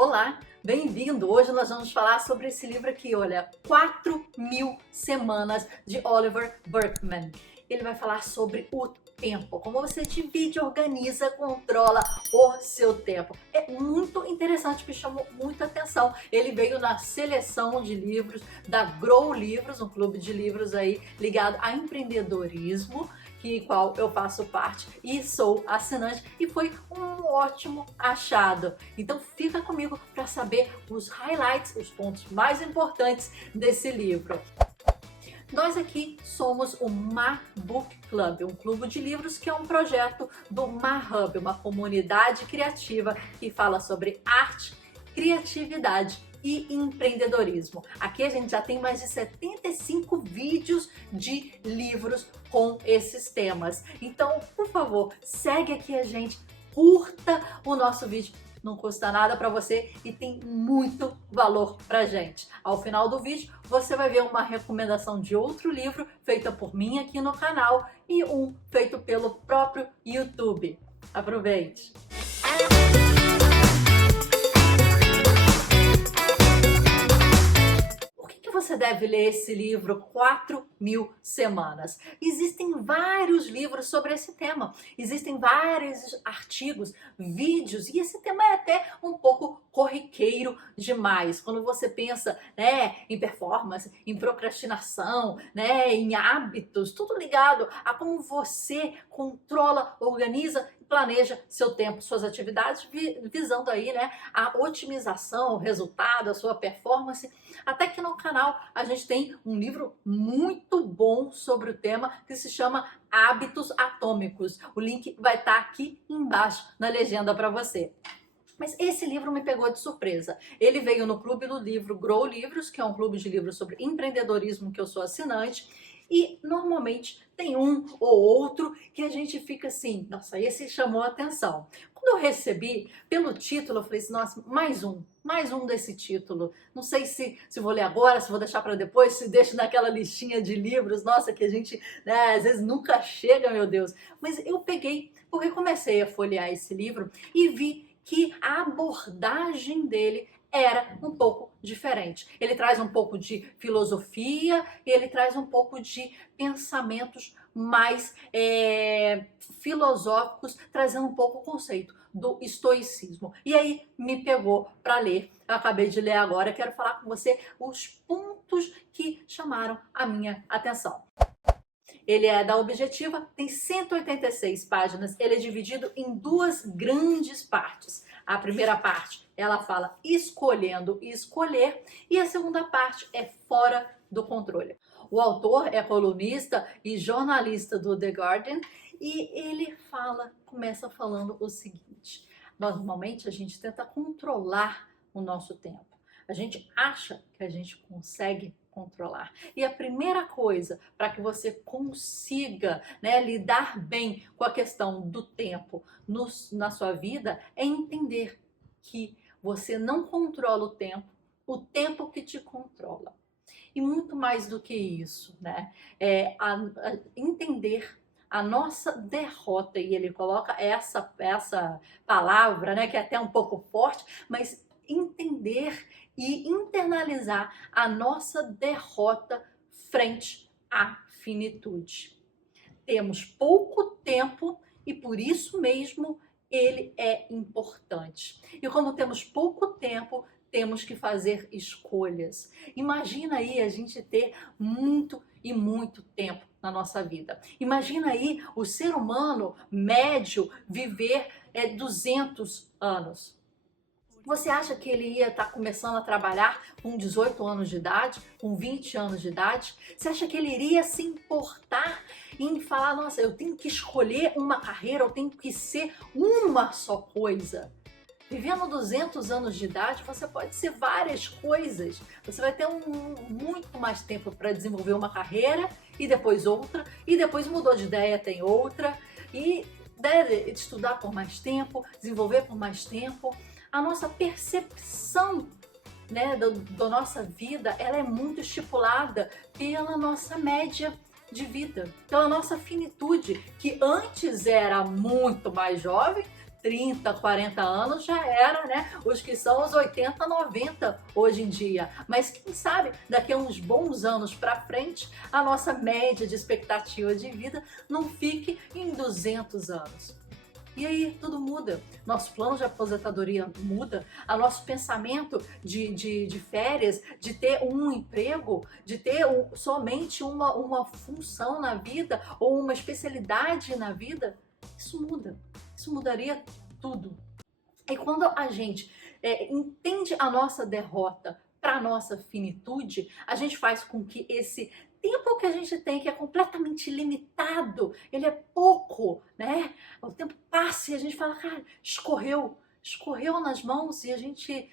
Olá, bem-vindo! Hoje nós vamos falar sobre esse livro aqui, olha, 4.000 Semanas, de Oliver Burkeman. Ele vai falar sobre o tempo, como você divide, organiza, controla o seu tempo. É muito interessante, me chamou muita atenção. Ele veio na seleção de livros da Grow Livros, um clube de livros aí ligado a empreendedorismo, qual eu faço parte e sou assinante, e foi um ótimo achado. Então fica comigo para saber os highlights, os pontos mais importantes desse livro. Nós aqui somos o MaBook Club, um clube de livros que é um projeto do MaHub, uma comunidade criativa que fala sobre arte, criatividade e empreendedorismo. Aqui a gente já tem mais de 75 vídeos de livros com esses temas. Então, por favor, segue aqui a gente, curta o nosso vídeo. Não custa nada para você e tem muito valor pra gente. Ao final do vídeo, você vai ver uma recomendação de outro livro feita por mim aqui no canal e um feito pelo próprio YouTube. Aproveite! Você deve ler esse livro 4.000 Semanas. Existem vários livros sobre esse tema, existem vários artigos, vídeos, e esse tema é até um pouco corriqueiro demais. Quando você pensa, em performance, em procrastinação, em hábitos, tudo ligado a como você controla, organiza e planeja seu tempo, suas atividades, visando aí, a otimização, o resultado, a sua performance. Até que no canal a gente tem um livro muito bom sobre o tema que se chama Hábitos Atômicos. O link vai estar aqui embaixo na legenda para você. Mas esse livro me pegou de surpresa. Ele veio no Clube do Livro Grow Livros, que é um clube de livros sobre empreendedorismo que eu sou assinante. E normalmente tem um ou outro que a gente fica assim, nossa, esse chamou a atenção. Quando eu recebi, pelo título, eu falei assim, nossa, mais um desse título. Não sei se vou ler agora, se vou deixar para depois, se deixo naquela listinha de livros, nossa, que a gente, às vezes nunca chega, meu Deus. Mas eu peguei, porque comecei a folhear esse livro e vi que a abordagem dele era um pouco diferente. Ele traz um pouco de filosofia e ele traz um pouco de pensamentos mais filosóficos, trazendo um pouco o conceito do estoicismo. E aí me pegou para ler. Eu acabei de ler agora, quero falar com você os pontos que chamaram a minha atenção. Ele é da Objetiva, tem 186 páginas, ele é dividido em duas grandes partes. A primeira parte, ela fala escolhendo e escolher, e a segunda parte é fora do controle. O autor é colunista e jornalista do The Guardian, e ele começa falando o seguinte: normalmente a gente tenta controlar o nosso tempo. A gente acha que a gente consegue controlar. E a primeira coisa para que você consiga lidar bem com a questão do tempo na sua vida é entender que você não controla o tempo que te controla. E muito mais do que isso, entender a nossa derrota, e ele coloca essa palavra, que é até um pouco forte, mas entender e internalizar a nossa derrota frente à finitude. Temos pouco tempo e por isso mesmo ele é importante. E como temos pouco tempo, temos que fazer escolhas. Imagina aí a gente ter muito e muito tempo na nossa vida. Imagina aí o ser humano médio viver 200 anos. Você acha que ele ia estar começando a trabalhar com 18 anos de idade, com 20 anos de idade? Você acha que ele iria se importar em falar, nossa, eu tenho que escolher uma carreira, eu tenho que ser uma só coisa? Vivendo 200 anos de idade, você pode ser várias coisas. Você vai ter muito mais tempo para desenvolver uma carreira e depois outra, e depois mudou de ideia, tem outra, e deve estudar por mais tempo, desenvolver por mais tempo. A nossa percepção da nossa vida, ela é muito estipulada pela nossa média de vida, pela nossa finitude, que antes era muito mais jovem, 30, 40 anos já era, né? Os que são os 80, 90 hoje em dia. Mas quem sabe daqui a uns bons anos para frente, a nossa média de expectativa de vida não fique em 200 anos. E aí tudo muda, nosso plano de aposentadoria muda, o nosso pensamento de férias, de ter um emprego, de ter somente uma função na vida ou uma especialidade na vida, isso muda, isso mudaria tudo. E quando a gente entende a nossa derrota para a nossa finitude, a gente faz com que esse tempo que a gente tem, que é completamente limitado, ele é pouco, né? O tempo passa e a gente fala, cara, escorreu nas mãos e a gente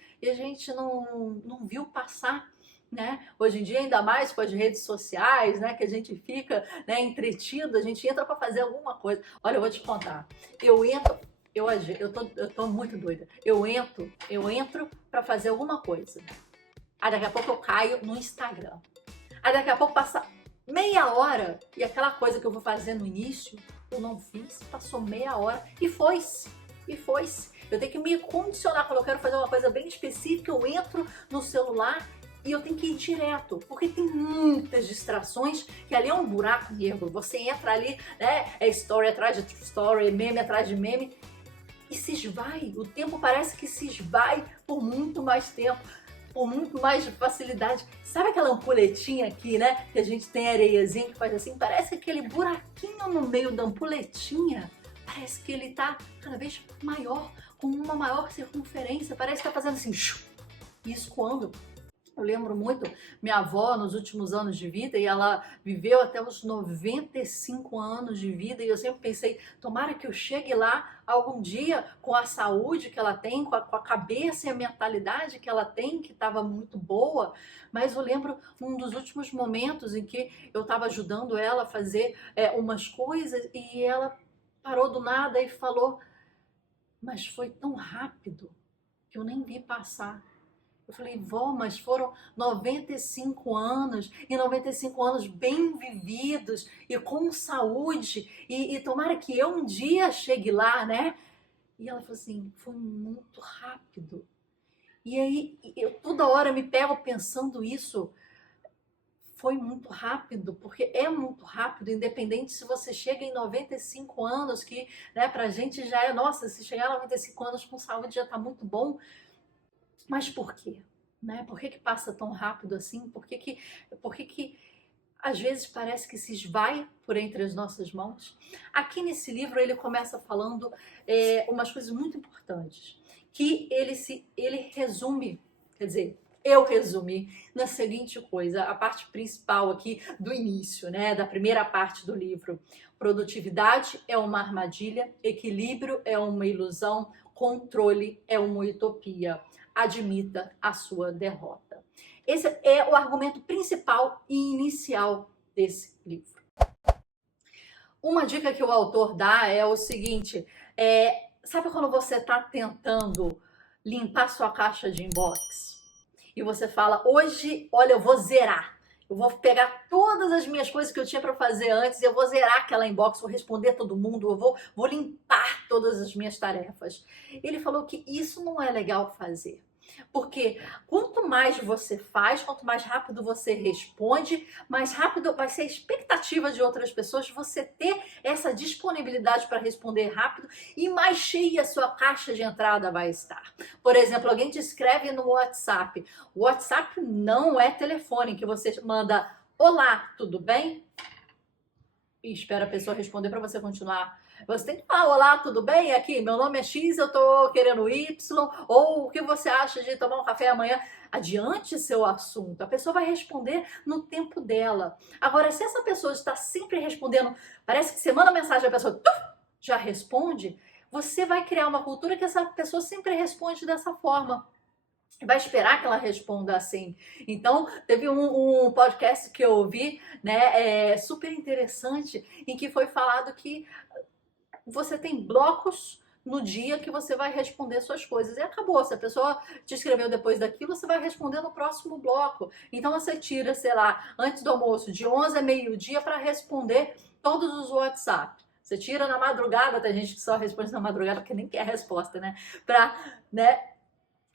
não viu passar. Né? Hoje em dia, ainda mais com as redes sociais, né, que a gente fica, né, entretido, a gente entra para fazer alguma coisa. Olha, eu vou te contar, eu tô muito doida. Eu entro para fazer alguma coisa. Aí daqui a pouco eu caio no Instagram. Aí daqui a pouco passa meia hora e aquela coisa que eu vou fazer no início, eu não fiz, passou meia hora e foi-se. Eu tenho que me condicionar quando eu quero fazer uma coisa bem específica, eu entro no celular e eu tenho que ir direto, porque tem muitas distrações, que ali é um buraco negro. Você entra ali, né, é story atrás de story, meme atrás de meme, e se esvai. O tempo parece que se esvai por muito mais tempo, por muito mais facilidade. Sabe aquela ampoletinha aqui, né, que a gente tem areiazinha que faz assim? Parece aquele buraquinho no meio da ampoletinha. Parece que ele tá cada vez maior, com uma maior circunferência. Parece que tá fazendo assim, e escoando. Eu lembro muito minha avó nos últimos anos de vida, e ela viveu até os 95 anos de vida, e eu sempre pensei, tomara que eu chegue lá algum dia com a saúde que ela tem, com a cabeça e a mentalidade que ela tem, que estava muito boa. Mas eu lembro um dos últimos momentos em que eu estava ajudando ela a fazer umas coisas, e ela parou do nada e falou, mas foi tão rápido que eu nem vi passar. Eu falei, vó, mas foram 95 anos, e 95 anos bem vividos, e com saúde, e tomara que eu um dia chegue lá, né? E ela falou assim, foi muito rápido. E aí, eu toda hora me pego pensando isso, foi muito rápido, porque é muito rápido, independente se você chega em 95 anos, que, né, pra gente já é, nossa, se chegar a 95 anos com saúde já tá muito bom. Mas por quê? Né? Por que passa tão rápido assim? Por que às vezes parece que se esvai por entre as nossas mãos? Aqui nesse livro ele começa falando umas coisas muito importantes, que ele resume, quer dizer, eu resumi na seguinte coisa, a parte principal aqui do início, né, da primeira parte do livro. Produtividade é uma armadilha, equilíbrio é uma ilusão, controle é uma utopia. Admita a sua derrota. Esse é o argumento principal e inicial desse livro. Uma dica que o autor dá é o seguinte, sabe quando você está tentando limpar sua caixa de inbox? E você fala, hoje, olha, eu vou zerar. Eu vou pegar todas as minhas coisas que eu tinha para fazer antes, eu vou zerar aquela inbox, vou responder todo mundo, eu vou limpar todas as minhas tarefas. Ele falou que isso não é legal fazer. Porque quanto mais você faz, quanto mais rápido você responde, mais rápido vai ser a expectativa de outras pessoas de você ter essa disponibilidade para responder rápido, e mais cheia a sua caixa de entrada vai estar. Por exemplo, alguém te escreve no WhatsApp. O WhatsApp não é telefone que você manda olá, tudo bem? E espera a pessoa responder para você continuar. Você tem que falar, olá, tudo bem? Aqui, meu nome é X, eu tô querendo Y, ou o que você acha de tomar um café amanhã? Adiante seu assunto, a pessoa vai responder no tempo dela. Agora, se essa pessoa está sempre respondendo, parece que você manda mensagem, a pessoa já responde, você vai criar uma cultura que essa pessoa sempre responde dessa forma. Vai esperar que ela responda assim. Então, teve um podcast que eu ouvi, né, super interessante, em que foi falado que você tem blocos no dia que você vai responder suas coisas. E acabou. Se a pessoa te escreveu depois daquilo, você vai responder no próximo bloco. Então, você tira, sei lá, antes do almoço, de 11 a meio-dia para responder todos os WhatsApp. Você tira na madrugada, tem gente que só responde na madrugada porque nem quer a resposta, né? Para, né,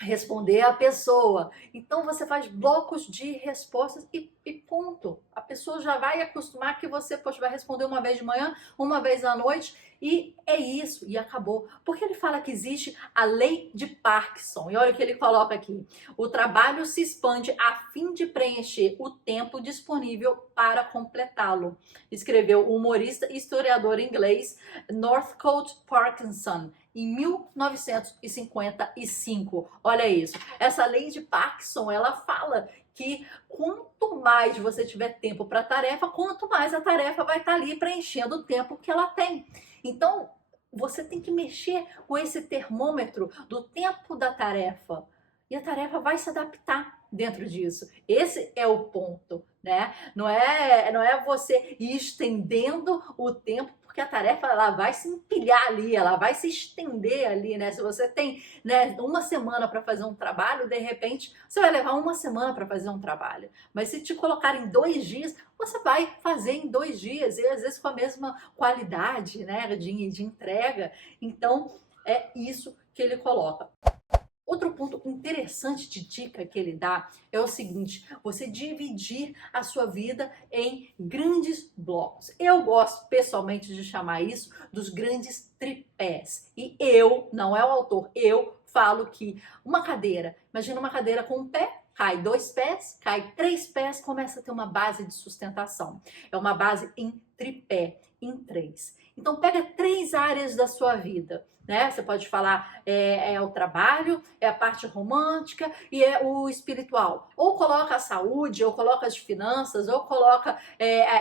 responder a pessoa. Então você faz blocos de respostas e ponto. A pessoa já vai acostumar que você, poxa, vai responder uma vez de manhã, uma vez à noite e é isso, e acabou. Porque ele fala que existe a lei de Parkinson. E olha o que ele coloca aqui. O trabalho se expande a fim de preencher o tempo disponível para completá-lo. Escreveu o humorista e historiador inglês Northcote Parkinson em 1955. Olha isso. Essa lei de Parkinson, ela fala que quanto mais você tiver tempo para a tarefa, quanto mais a tarefa vai estar ali preenchendo o tempo que ela tem. Então, você tem que mexer com esse termômetro do tempo da tarefa. E a tarefa vai se adaptar dentro disso. Esse é o ponto, né? Não é você ir estendendo o tempo, porque a tarefa ela vai se empilhar ali, ela vai se estender ali, né? Se você tem, né, uma semana para fazer um trabalho, de repente você vai levar uma semana para fazer um trabalho. Mas se te colocar em 2 dias, você vai fazer em 2 dias e às vezes com a mesma qualidade, né, de entrega. Então é isso que ele coloca. Outro ponto interessante de dica que ele dá é o seguinte: você dividir a sua vida em grandes blocos. Eu gosto pessoalmente de chamar isso dos grandes tripés. E eu, não é o autor, eu falo que uma cadeira, imagina uma cadeira com um pé, cai 2 pés, cai 3 pés, começa a ter uma base de sustentação. É uma base em tripé, em 3. Então pega 3 áreas da sua vida, né? Você pode falar é o trabalho, é a parte romântica e é o espiritual. Ou coloca a saúde, ou coloca as finanças, ou coloca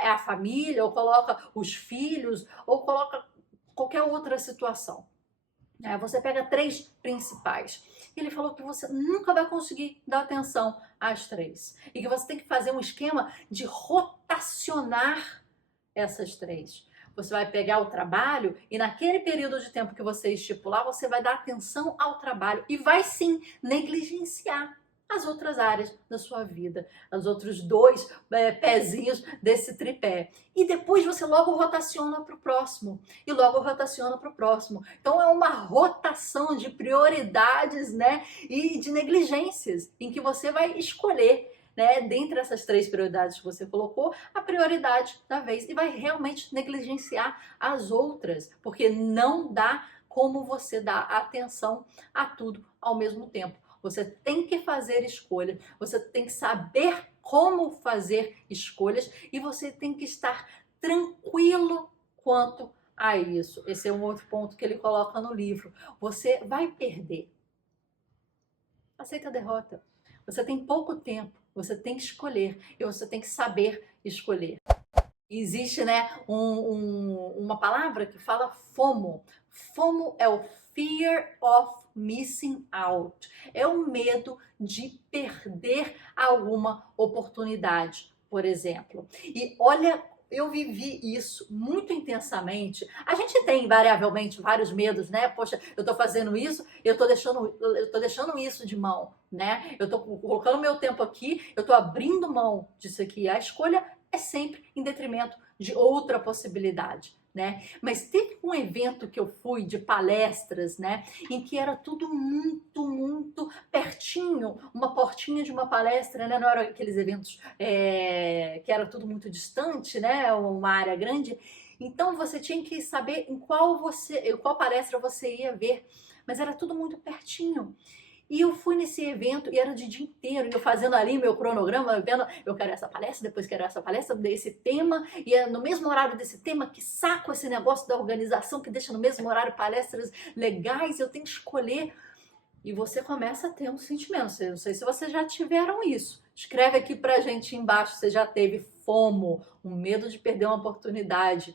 a família, ou coloca os filhos, ou coloca qualquer outra situação. Você pega 3 principais. Ele falou que você nunca vai conseguir dar atenção às 3. E que você tem que fazer um esquema de rotacionar essas 3. Você vai pegar o trabalho e naquele período de tempo que você estipular, você vai dar atenção ao trabalho e vai sim negligenciar as outras áreas da sua vida, os outros 2 pezinhos desse tripé. E depois você logo rotaciona para o próximo e logo rotaciona para o próximo. Então é uma rotação de prioridades, né, e de negligências em que você vai escolher, né, dentre essas 3 prioridades que você colocou, a prioridade da vez e vai realmente negligenciar as outras, porque não dá como você dar atenção a tudo ao mesmo tempo. Você tem que fazer escolha, você tem que saber como fazer escolhas e você tem que estar tranquilo quanto a isso. Esse é um outro ponto que ele coloca no livro. Você vai perder. Aceita a derrota. Você tem pouco tempo, você tem que escolher e você tem que saber escolher. Existe, né, uma palavra que fala FOMO. FOMO é o Fear of Missing Out. É o medo de perder alguma oportunidade, por exemplo. E olha, eu vivi isso muito intensamente. A gente tem invariavelmente vários medos, né? Poxa, eu tô fazendo isso, eu tô deixando isso de mão, né? Eu tô colocando meu tempo aqui, eu tô abrindo mão disso aqui. A escolha é sempre em detrimento de outra possibilidade, né? Mas teve um evento que eu fui de palestras, né, em que era tudo muito pertinho, uma portinha de uma palestra, né? Não eram aqueles eventos que era tudo muito distante, né? Uma área grande. Então você tinha que saber em qual palestra você ia ver, mas era tudo muito pertinho. E eu fui nesse evento e era de dia inteiro, e eu fazendo ali meu cronograma, vendo, eu quero essa palestra, depois quero essa palestra, desse tema, e é no mesmo horário desse tema, que saco esse negócio da organização que deixa no mesmo horário palestras legais, eu tenho que escolher. E você começa a ter um sentimento, eu não sei se vocês já tiveram isso. Escreve aqui pra gente embaixo, você já teve FOMO, um medo de perder uma oportunidade.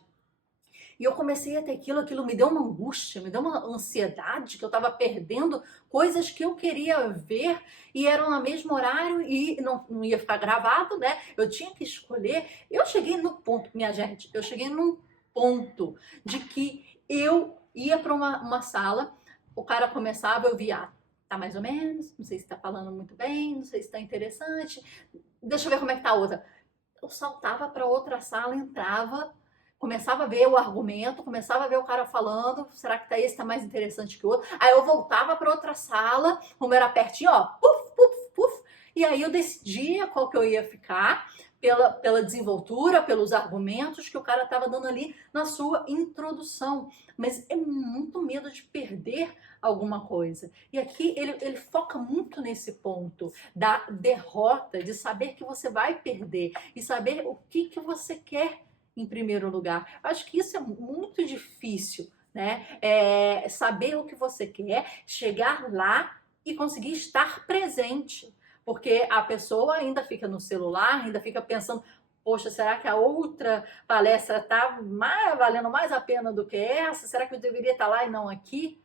E eu comecei a ter aquilo me deu uma angústia, me deu uma ansiedade, que eu estava perdendo coisas que eu queria ver e eram no mesmo horário e não ia ficar gravado, né? Eu tinha que escolher. Eu cheguei no ponto, minha gente, eu cheguei num ponto de que eu ia para uma sala, o cara começava, eu via, tá mais ou menos, não sei se tá falando muito bem, não sei se tá interessante, deixa eu ver como é que tá a outra. Eu saltava para outra sala, entrava, Começava a ver o argumento, começava a ver o cara falando, será que esse tá mais interessante que o outro? Aí eu voltava para outra sala, como era pertinho, ó, puf, puf, puf, e aí eu decidia qual que eu ia ficar, pela desenvoltura, pelos argumentos que o cara estava dando ali na sua introdução. Mas é muito medo de perder alguma coisa. E aqui ele foca muito nesse ponto da derrota, de saber que você vai perder e saber o que você quer em primeiro lugar. Acho que isso é muito difícil, né? Saber o que você quer, chegar lá e conseguir estar presente. Porque a pessoa ainda fica no celular, ainda fica pensando, poxa, será que a outra palestra está valendo mais a pena do que essa? Será que eu deveria estar lá e não aqui?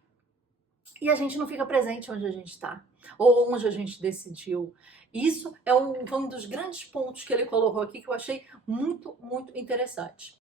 E a gente não fica presente onde a gente está, ou onde a gente decidiu. Isso é um dos grandes pontos que ele colocou aqui que eu achei muito, muito interessante.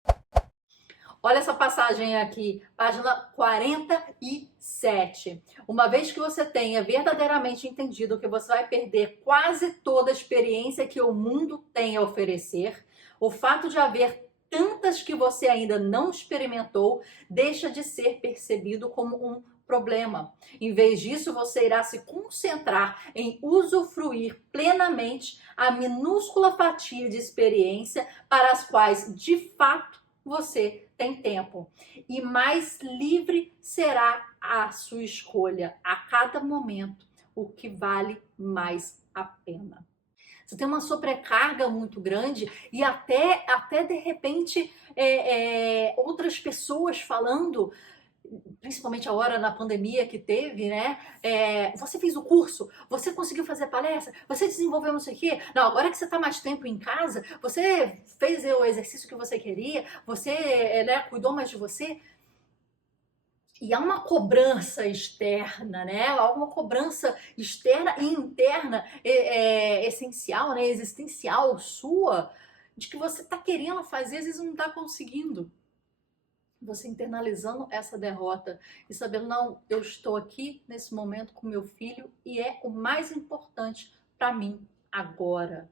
Olha essa passagem aqui, página 47. Uma vez que você tenha verdadeiramente entendido que você vai perder quase toda a experiência que o mundo tem a oferecer, o fato de haver tantas que você ainda não experimentou deixa de ser percebido como um problema. Em vez disso, você irá se concentrar em usufruir plenamente a minúscula fatia de experiência para as quais, de fato, você tem tempo. E mais livre será a sua escolha a cada momento, o que vale mais a pena. Você tem uma sobrecarga muito grande e até de repente outras pessoas falando, principalmente agora na pandemia que teve, né? Você fez o curso, você conseguiu fazer palestra, você desenvolveu não sei o quê. Não, agora que você está mais tempo em casa, você fez o exercício que você queria, você cuidou mais de você. E há uma cobrança externa, né? Há uma cobrança externa e interna essencial, né? Existencial sua, de que você está querendo fazer, às vezes não está conseguindo. Você internalizando essa derrota e sabendo, não, eu estou aqui nesse momento com meu filho e é o mais importante para mim agora.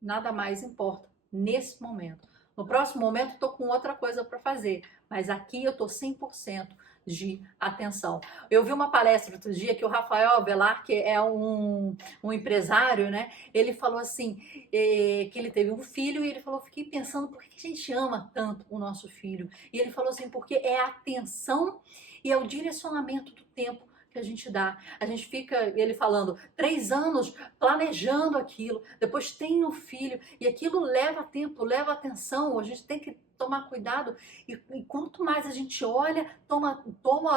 Nada mais importa nesse momento. No próximo momento, estou com outra coisa para fazer, mas aqui eu estou 100% de atenção. Eu vi uma palestra outro dia que o Rafael Avelar, que é um empresário, né? Ele falou assim, que ele teve um filho e ele falou, fiquei pensando, por que a gente ama tanto o nosso filho? E ele falou assim, porque é a atenção e é o direcionamento do tempo que a gente dá. A gente fica, ele falando, 3 anos planejando aquilo, depois tem o filho, e aquilo leva tempo, leva atenção, a gente tem que tomar cuidado, e quanto mais a gente olha, toma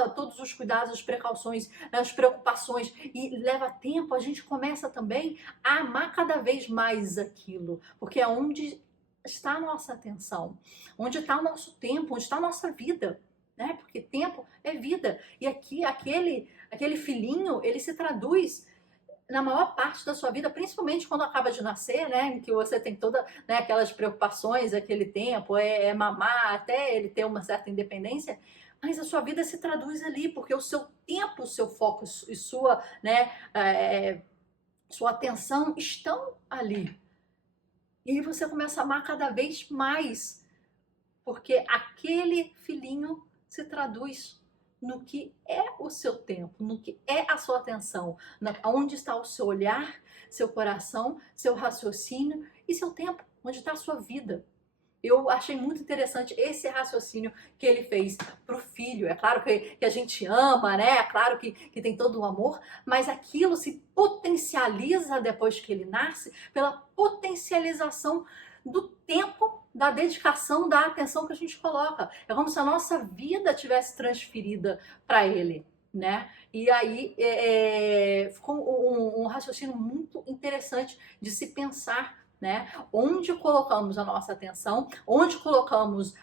todos os cuidados, as precauções, as preocupações, e leva tempo, a gente começa também a amar cada vez mais aquilo, porque é onde está a nossa atenção, onde está o nosso tempo, onde está a nossa vida, né? Porque tempo é vida, e aqui aquele filhinho, ele se traduz na maior parte da sua vida, principalmente quando acaba de nascer, né, em que você tem todas, né, aquelas preocupações, aquele tempo, mamar, até ele ter uma certa independência, mas a sua vida se traduz ali, porque o seu tempo, o seu foco e sua, né, sua atenção estão ali. E aí você começa a amar cada vez mais, porque aquele filhinho se traduz no que é o seu tempo, no que é a sua atenção, onde está o seu olhar, seu coração, seu raciocínio e seu tempo, onde está a sua vida. Eu achei muito interessante esse raciocínio que ele fez para o filho. É claro que a gente ama, né? É claro que tem todo o amor, mas aquilo se potencializa depois que ele nasce pela potencialização do tempo, da dedicação, da atenção que a gente coloca. É como se a nossa vida tivesse transferida para ele, né? E aí ficou um raciocínio muito interessante de se pensar, né? Onde colocamos a nossa atenção, onde colocamos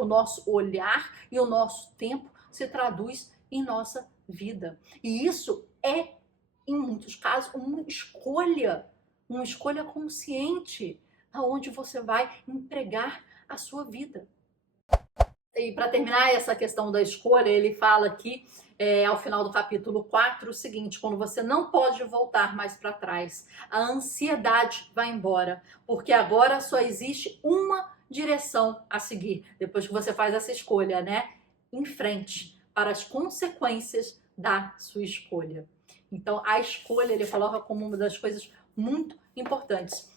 o nosso olhar e o nosso tempo se traduz em nossa vida. E isso é, em muitos casos, uma escolha consciente, aonde você vai empregar a sua vida. E para terminar essa questão da escolha, ele fala aqui, ao final do capítulo 4, o seguinte: quando você não pode voltar mais para trás, a ansiedade vai embora, porque agora só existe uma direção a seguir depois que você faz essa escolha, né? Em frente para as consequências da sua escolha. Então, a escolha ele coloca como uma das coisas muito importantes.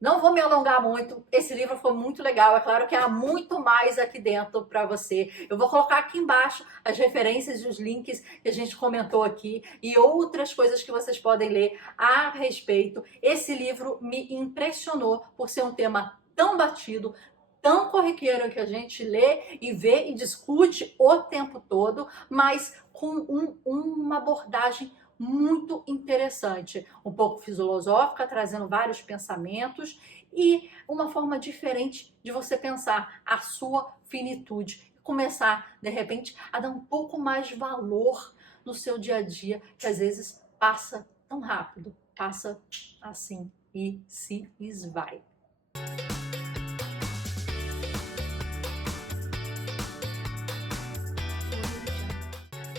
Não vou me alongar muito, esse livro foi muito legal, é claro que há muito mais aqui dentro para você. Eu vou colocar aqui embaixo as referências e os links que a gente comentou aqui e outras coisas que vocês podem ler a respeito. Esse livro me impressionou por ser um tema tão batido, tão corriqueiro que a gente lê e vê e discute o tempo todo, mas com uma abordagem muito interessante, um pouco filosófica, trazendo vários pensamentos e uma forma diferente de você pensar a sua finitude e começar, de repente, a dar um pouco mais de valor no seu dia a dia, que às vezes passa tão rápido, passa assim e se esvai.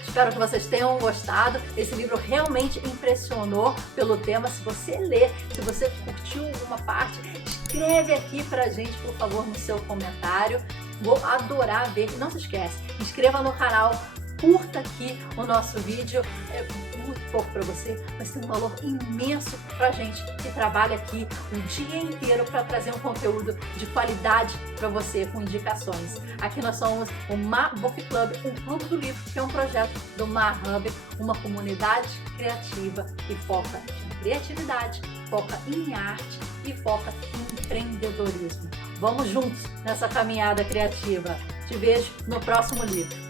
Espero que vocês tenham gostado. Esse livro realmente impressionou pelo tema. Se você ler, se você curtiu alguma parte, escreve aqui pra gente, por favor, no seu comentário. Vou adorar ver. Não se esquece, inscreva no canal, curta aqui o nosso vídeo. É muito pouco para você, mas tem um valor imenso pra gente que trabalha aqui o dia inteiro para trazer um conteúdo de qualidade para você com indicações. Aqui nós somos o Ma Book Club, um clube do livro, que é um projeto do Ma Hub, uma comunidade criativa que foca em criatividade, foca em arte e foca em empreendedorismo. Vamos juntos nessa caminhada criativa. Te vejo no próximo livro.